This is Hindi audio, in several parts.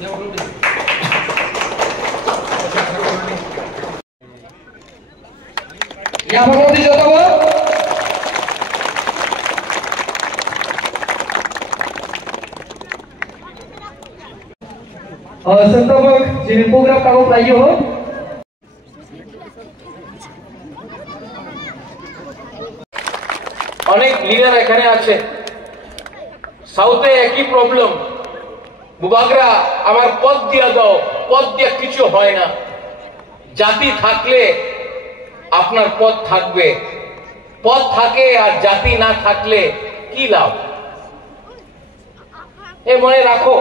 या भगवती जोतावा संस्थापक যিনি প্রোগ্রাম কাগজ লাগিয়ে हो অনেক লিডার এখানে আছে সাউথে একই প্রবলেম বুবাগরা আমার পদ দিয়া দাও পদ দিয়া কিছু হয় না জাতি থাকলে আপনার পদ থাকবে পদ থাকে আর জাতি ना থাকলে কি লাভ ये मने रखो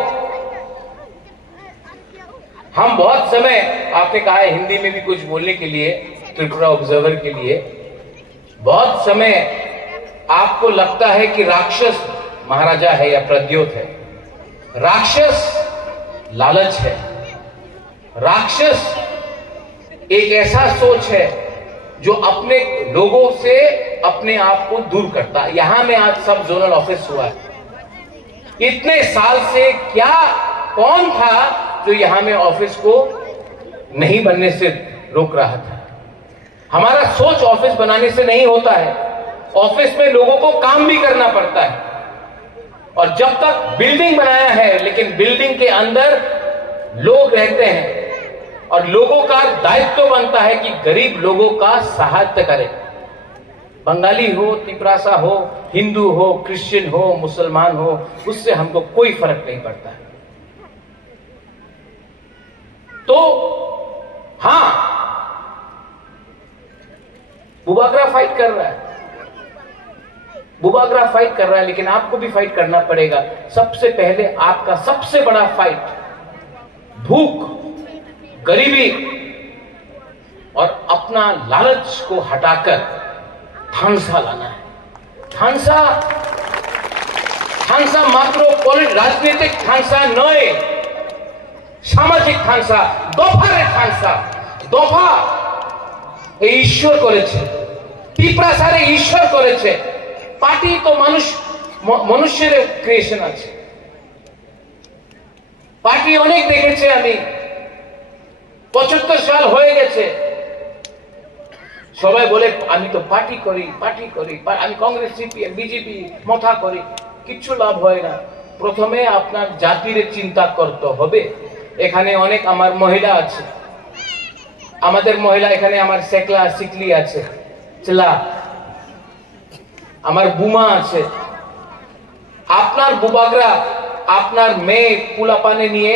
हम बहुत समय आपने कहा है हिंदी में भी कुछ बोलने के लिए त्रिपुरा ऑब्जर्वर के लिए बहुत समय आपको लगता है कि राक्षस महाराजा है या प्रद्योत है राक्षस लालच है राक्षस एक ऐसा सोच है जो अपने लोगों से अपने आप को दूर करता है यहां में आज सब जोनल ऑफिस हुआ है इतने साल से क्या कौन था जो यहां में ऑफिस को नहीं बनने से रोक रहा था हमारा सोच ऑफिस बनाने से नहीं होता है ऑफिस में लोगों को काम भी करना पड़ता है और जब तक बिल्डिंग बनाया है लेकिन बिल्डिंग के अंदर लोग रहते हैं और लोगों का दायित्व बनता है कि गरीब लोगों का सहायता करें बंगाली हो तिपरासा हो हिंदू हो क्रिश्चियन हो मुसलमान हो उससे हमको कोई फर्क नहीं पड़ता है तो हां बुबागरा फाइट कर रहा है बुबागरा फाइट कर रहा है लेकिन आपको भी फाइट करना पड़ेगा सबसे पहले आपका सबसे बड़ा फाइट भूख गरीबी और अपना लालच को हटाकर थानसा लाना है थानसा मात्र राजनीतिक थानसा नय सामाजिक थानसा दफारे थानसा दफा ईश्वर करेছে টিপ্রাসারে ईश्वर করেছে পার্টি তো মানুষের ক্রিয়েশন আছে পার্টি অনেক দেখেছে আমি 75 সাল হয়ে গেছে সবাই বলে আমি তো পার্টি করি আমি কংগ্রেস সিপিএম বিজেপি মাথা করি কিছু লাভ হয় না প্রথমে আপনার জাতির চিন্তা করতে হবে এখানে অনেক আমার মহিলা আছে আমাদের মহিলা এখানে আমার সেকলা সিকলি আছে চলা আমার বুমা আছে আপনার বুবাগরা আপনার মেয়ে পুলাপানে নিয়ে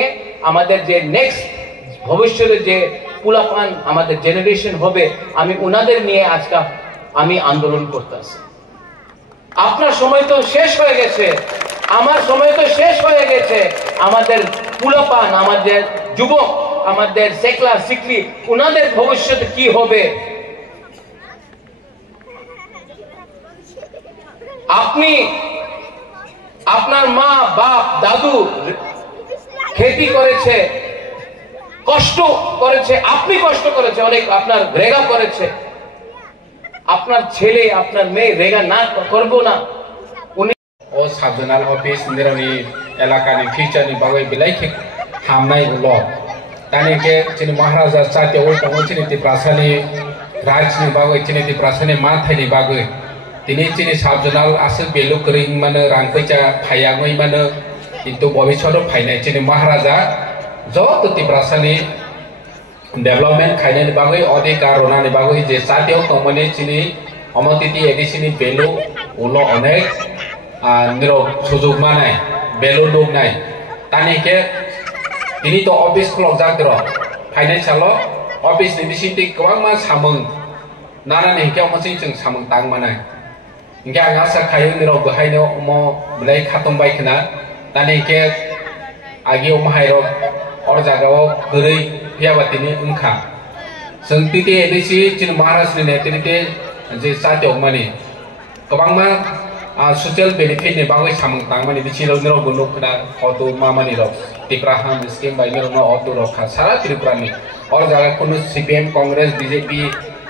আমাদের যে নেক্সট ভবিষ্যতে যে পুলাপান আমাদের জেনারেশন হবে আমি উনাদের নিয়ে আজকে আমি আন্দোলন করতেছি আপনার সময় তো শেষ হয়ে গেছে আমার সময় তো শেষ হয়ে গেছে আমাদের পুলাপান আমাদের যুবক আমাদের সেকলা সিকলি উনাদের ভবিষ্যতে কি হবে আপনি আপনার মা বাপ দাদু खेती করেছে কষ্ট করেছে আপনি কষ্ট করেছে অনেক আপনার রেগা করেছে আপনার ছেলে আপনার মেয়ে রেগা না করব না উনি ও সাবজোনাল অফিস নিরানি এলাকানি ফিচারনি বাগৈ বিলাইখে হামনাই ল তানিকে চিনি মহারাজা চাতে ও তং চিনি ত্রিপ্রাসানি রাজনি বাগৈ চিনি ত্রিপ্রাসানি মাথাইনি বাগৈ তিনি চিনি সাবজোনাল আসল বেলু করিং মানে রাংকৈচা ফায়াঙৈ মানে কিন্তু ভবিষ্যৎ ফাইনাই চিনি মহারাজা যত ত্রিপ্রাসানি डेवलपमेंट खाइने बागै अधिकार रोनानि बागै जे साथेव तमने चिनि अमतिति एडिसिनि बेलु उलो अनेक निरो सुजुग मानाय बेलु दोगनाय तानिके तिनि तो ऑफिस क्लक जाग्र फाइनान्शियल ऑफिस नि बिसिति गोबां मा सामों नाना नेहिके मसिं जों सामों तां मानाय इंगे आं आसा खायो निरो गहायनो मो ब्लै खातम बायखना तानिके आगियाव माहायरो और जागाव गरै फियाबातिनि उनखा संतिते एदिसि चिन महाराष्ट्र ने तिरिते जे साथेव माने गोबांमा सोशल बेनिफिट नि बागै सामों तां माने बिसिरो निरो गुनुखना अतो मामानि रो टिप्रा हाम स्कीम बाय निरो अतो रखा सारा त्रिपुरानि और जागा कुनु सीपीएम कांग्रेस बीजेपी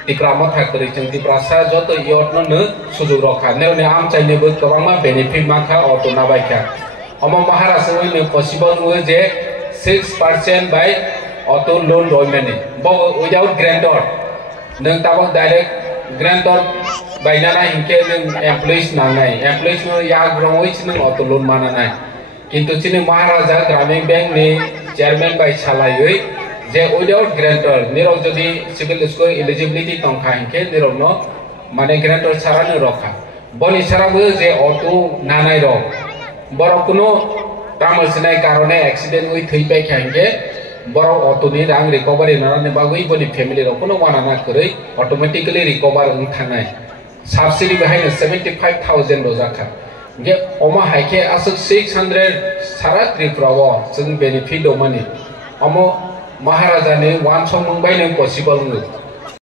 टिप्रा मथा करै जों टिप्रा सा जत यत्न न सुजुग रखा नेरने आम चाइनेबो गोबांमा बेनिफिट माखा अतो नाबायखा अम महाराष्ट्र ने पसिबल नु जे 6% by auto loan royalty. But without grantor, nung tabak direct grantor by nana hinke nung employees nangai. Employees no yag growing nung auto loan mana nai. Kintu sini Maharaja Gramin Bank ni chairman by Chalayoi. Je without grantor, niro jadi civil score eligibility tongkha hinke niro no mane grantor sarane rokha. Boni sarabu je auto nanai rok. Borok kuno tamal senai karone accident oi thui pai khange borok auto ni rang recovery narane bagui boni family rok kuno wana na korei automatically recover ung thanai. Subsidy behind 75,000 rozakha. Ge oma haike asuk 600 sara triprawo jeng benefit domani. Omo Maharaja ni one song mumbai nang possible ngu.